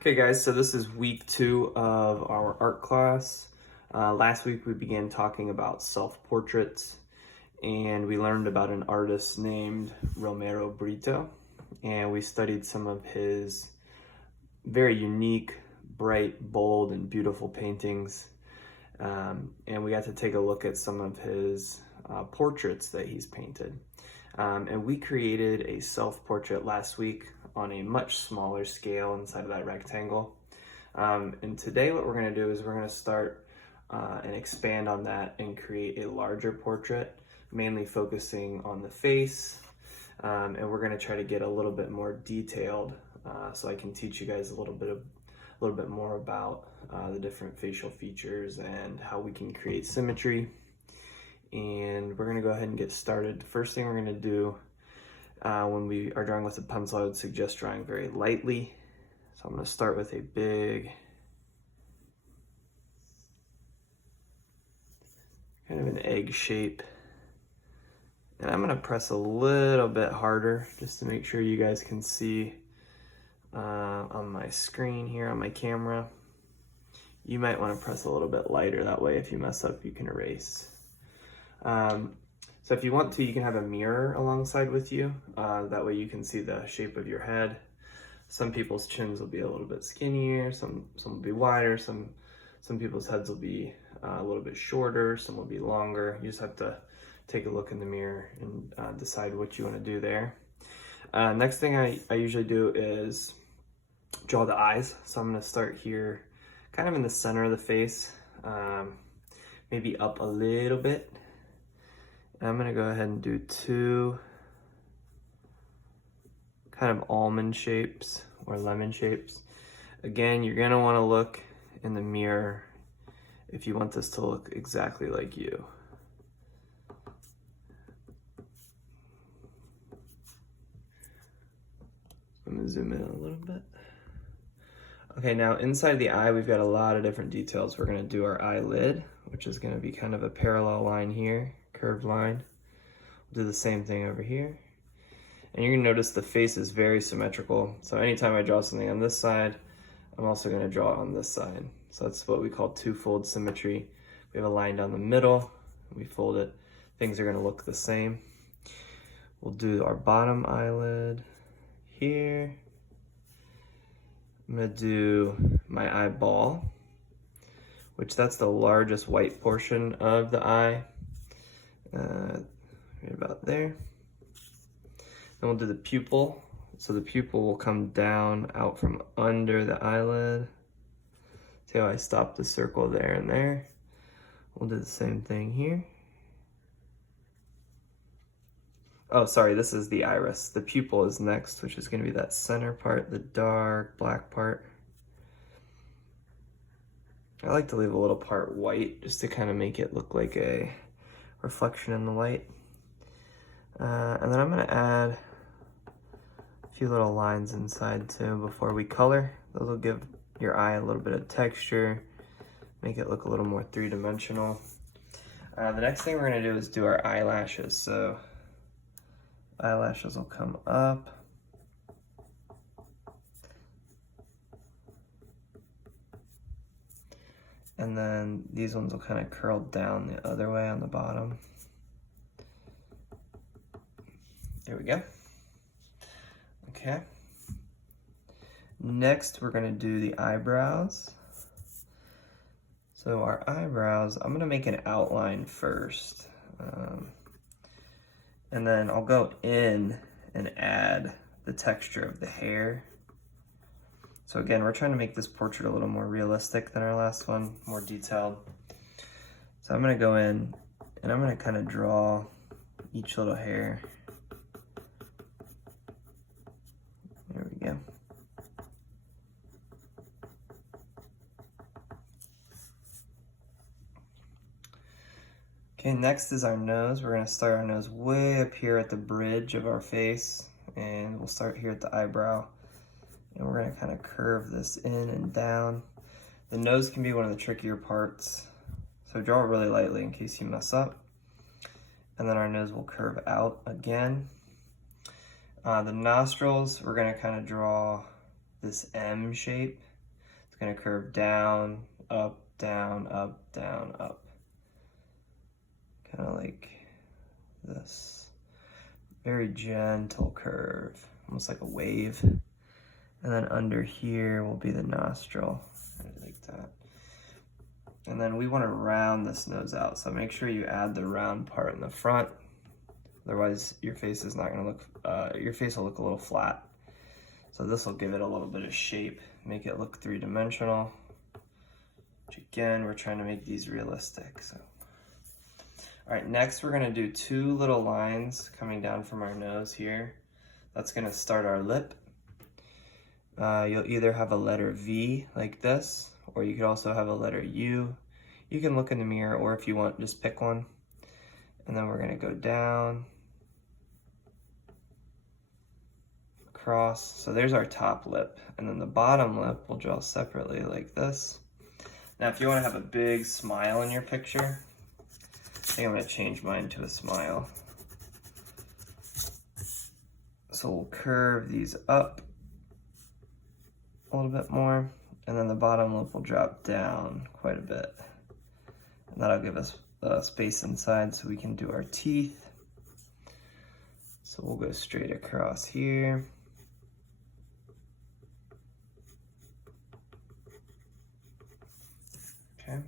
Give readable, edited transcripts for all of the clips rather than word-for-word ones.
Okay guys, so this is week 2 of our art class. Last week we began talking about self-portraits and we learned about an artist named Romero Brito, and we studied some of his very unique, bright, bold, and beautiful paintings. And we got to take a look at some of his portraits that he's painted. And we created a self-portrait last week on a much smaller scale inside of that rectangle. And today what we're going to do is we're going to start and expand on that and create a larger portrait, mainly focusing on the face. And we're going to try to get a little bit more detailed so I can teach you guys a little bit more about the different facial features and how we can create symmetry. And we're gonna go ahead and get started. First thing we're gonna do when we are drawing with a pencil, I would suggest drawing very lightly. So I'm gonna start with a big, kind of an egg shape. And I'm gonna press a little bit harder just to make sure you guys can see on my screen here on my camera. You might wanna press a little bit lighter, that way if you mess up, you can erase. So if you want to, you can have a mirror alongside with you. That way you can see the shape of your head. Some people's chins will be a little bit skinnier, some will be wider, some people's heads will be a little bit shorter, some will be longer. You just have to take a look in the mirror and decide what you want to do there. Next thing I usually do is draw the eyes. So I'm going to start here kind of in the center of the face, maybe up a little bit. I'm gonna go ahead and do 2 kind of almond shapes or lemon shapes. Again, you're gonna wanna look in the mirror if you want this to look exactly like you. I'm gonna zoom in a little bit. Okay, now inside the eye, we've got a lot of different details. We're gonna do our eyelid, which is gonna be kind of a parallel line here. Curved line. We'll do the same thing over here. And you're gonna notice the face is very symmetrical. So anytime I draw something on this side, I'm also gonna draw it on this side. So that's what we call two-fold symmetry. We have a line down the middle, we fold it. Things are gonna look the same. We'll do our bottom eyelid here. I'm gonna do my eyeball, which that's the largest white portion of the eye. Right about there. Then we'll do the pupil. So the pupil will come down out from under the eyelid. See how I stopped the circle there and there? We'll do the same thing here. Oh, sorry, this is the iris. The pupil is next, which is gonna be that center part, the dark black part. I like to leave a little part white just to kind of make it look like a reflection in the light. And then I'm gonna add a few little lines inside too before we color. Those will give your eye a little bit of texture, make it look a little more three-dimensional. The next thing we're gonna do is do our eyelashes. So eyelashes will come up. And then these ones will kind of curl down the other way on the bottom. There we go. Okay. Next, we're gonna do the eyebrows. So our eyebrows, I'm gonna make an outline first. And then I'll go in and add the texture of the hair. So again, we're trying to make this portrait a little more realistic than our last one, more detailed. So I'm gonna go in and I'm gonna kind of draw each little hair. There we go. Okay, next is our nose. We're gonna start our nose way up here at the bridge of our face, and we'll start here at the eyebrow. And we're gonna kind of curve this in and down. The nose can be one of the trickier parts, so draw it really lightly in case you mess up. And then our nose will curve out again. The nostrils, we're gonna kind of draw this M shape. It's gonna curve down, up, down, up, down, up. Kind of like this. Very gentle curve, almost like a wave. And then under here will be the nostril, like that. And then we want to round this nose out, so make sure you add the round part in the front. Otherwise, your face is not going to look, your face will look a little flat. So this will give it a little bit of shape, make it look three-dimensional. Which again, we're trying to make these realistic. So, all right, next we're going to do two little lines coming down from our nose here. That's going to start our lip. You'll either have a letter V like this, or you could also have a letter U. You can look in the mirror, or if you want, just pick one. And then we're gonna go down, across. So there's our top lip. And then the bottom lip we'll draw separately like this. Now, if you wanna have a big smile in your picture, I think I'm gonna change mine to a smile. So we'll curve these up a little bit more, and then the bottom lip will drop down quite a bit. And that'll give us space inside so we can do our teeth. So we'll go straight across here. Okay.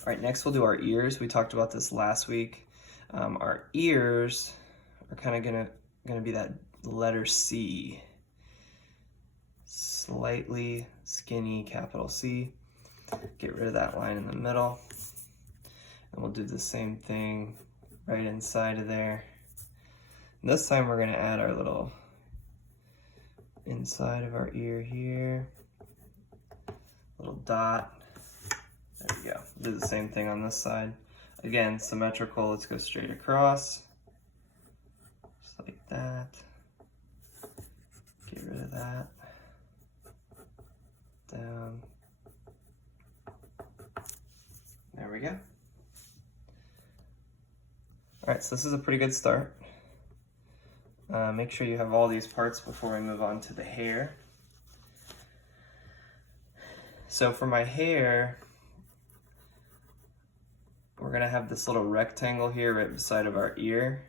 All right, next we'll do our ears. We talked about this last week. Our ears are kind of gonna be that letter C. Slightly skinny, capital C. Get rid of that line in the middle. And we'll do the same thing right inside of there. And this time we're gonna add our little inside of our ear here. Little dot. There we go. Do the same thing on this side. Again, symmetrical. Let's go straight across. Just like that. Get rid of that. Down. There we go. All right, so this is a pretty good start. Make sure you have all these parts before we move on to the hair. So for my hair, we're gonna have this little rectangle here right beside of our ear.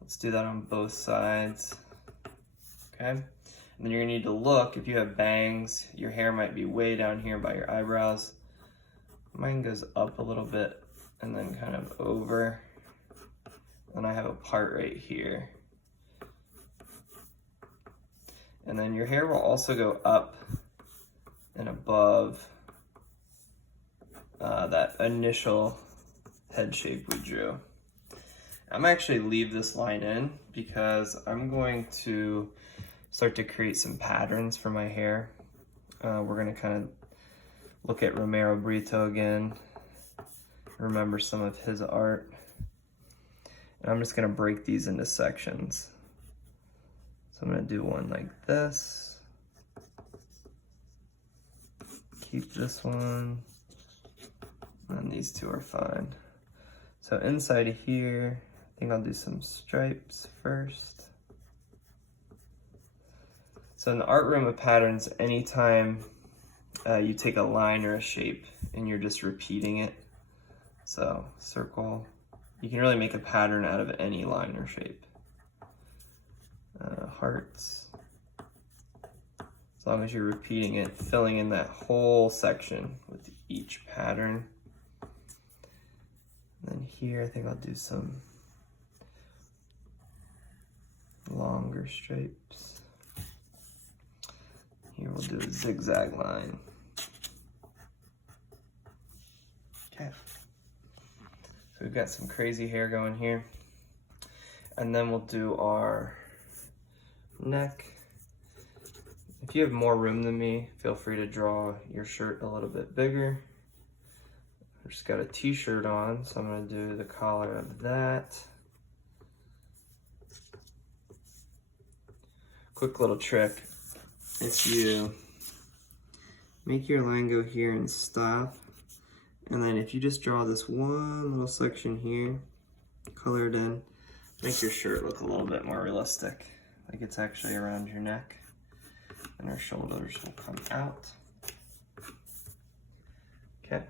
Let's do that on both sides, okay? And then you're gonna need to look, if you have bangs, your hair might be way down here by your eyebrows. Mine goes up a little bit and then kind of over. And I have a part right here. And then your hair will also go up and above that initial head shape we drew. I'm actually leave this line in because I'm going to start to create some patterns for my hair. We're gonna kind of look at Romero Brito again, remember some of his art. And I'm just gonna break these into sections. So I'm gonna do one like this. Keep this one. And these two are fine. So inside of here, I think I'll do some stripes first. So in the art room of patterns, anytime you take a line or a shape and you're just repeating it, so circle, you can really make a pattern out of any line or shape. Hearts, as long as you're repeating it, filling in that whole section with each pattern. And then here, I think I'll do some longer stripes. Here we'll do a zigzag line. Okay. So we've got some crazy hair going here. And then we'll do our neck. If you have more room than me, feel free to draw your shirt a little bit bigger. I've just got a t-shirt on, so I'm gonna do the collar of that. Quick little trick. If you make your line go here and stop, and then if you just draw this one little section here, color it in, make your shirt look a little bit more realistic, like it's actually around your neck, and our shoulders will come out. Okay.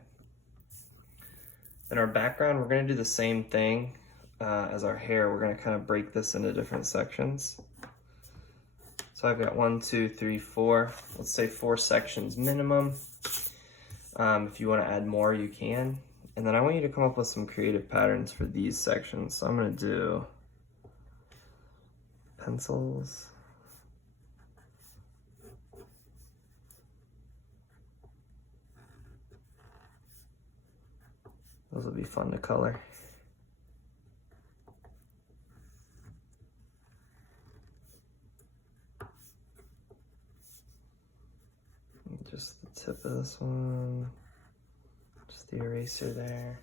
Then our background, we're gonna do the same thing as our hair. We're gonna kind of break this into different sections. So I've got 1, 2, 3, 4. Let's say 4 sections minimum. If you want to add more, you can. And then I want you to come up with some creative patterns for these sections. So I'm going to do pencils. Those will be fun to color. Just the tip of this one, just the eraser there.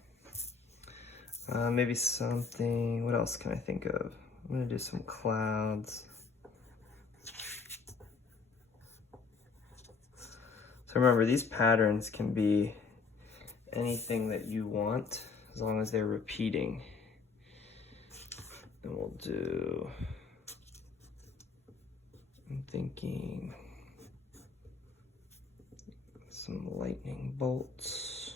Maybe something, what else can I think of? I'm gonna do some clouds. So remember, these patterns can be anything that you want, as long as they're repeating. And we'll do, I'm thinking, some lightning bolts.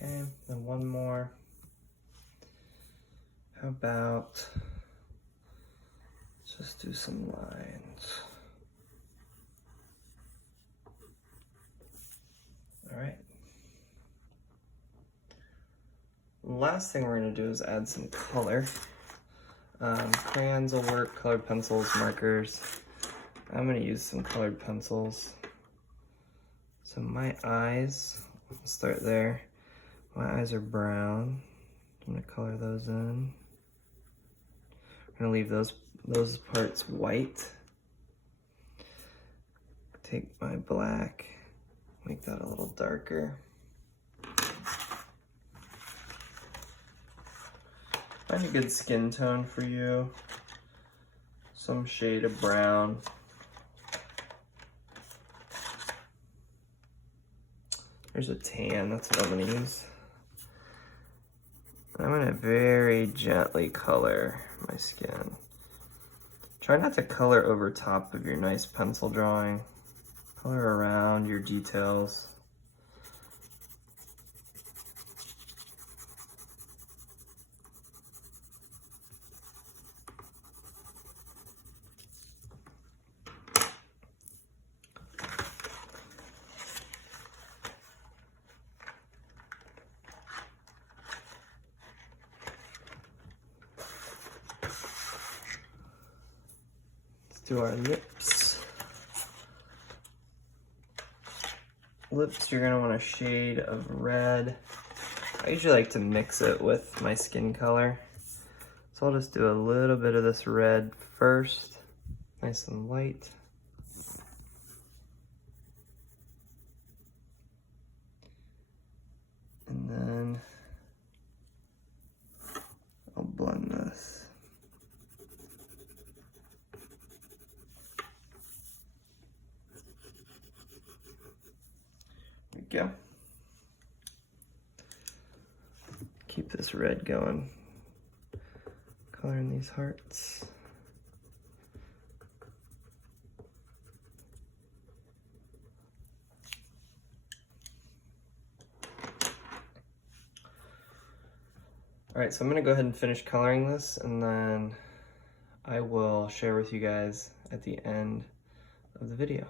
Okay, then one more. How about, let's just do some lines. All right. The last thing we're gonna do is add some color. Crayons will work, colored pencils, markers. I'm gonna use some colored pencils. So my eyes, I'll start there. My eyes are brown. I'm gonna color those in. I'm gonna leave those parts white. Take my black, make that a little darker. Find a good skin tone for you. Some shade of brown. There's a tan, that's what I'm gonna use. I'm gonna very gently color my skin. Try not to color over top of your nice pencil drawing. Color around your details. Do our lips. Lips, you're gonna want a shade of red. I usually like to mix it with my skin color. So I'll just do a little bit of this red first, nice and light. And then I'll blend this. Go. Keep this red going. Coloring these hearts. All right, so I'm gonna go ahead and finish coloring this, and then I will share with you guys at the end of the video.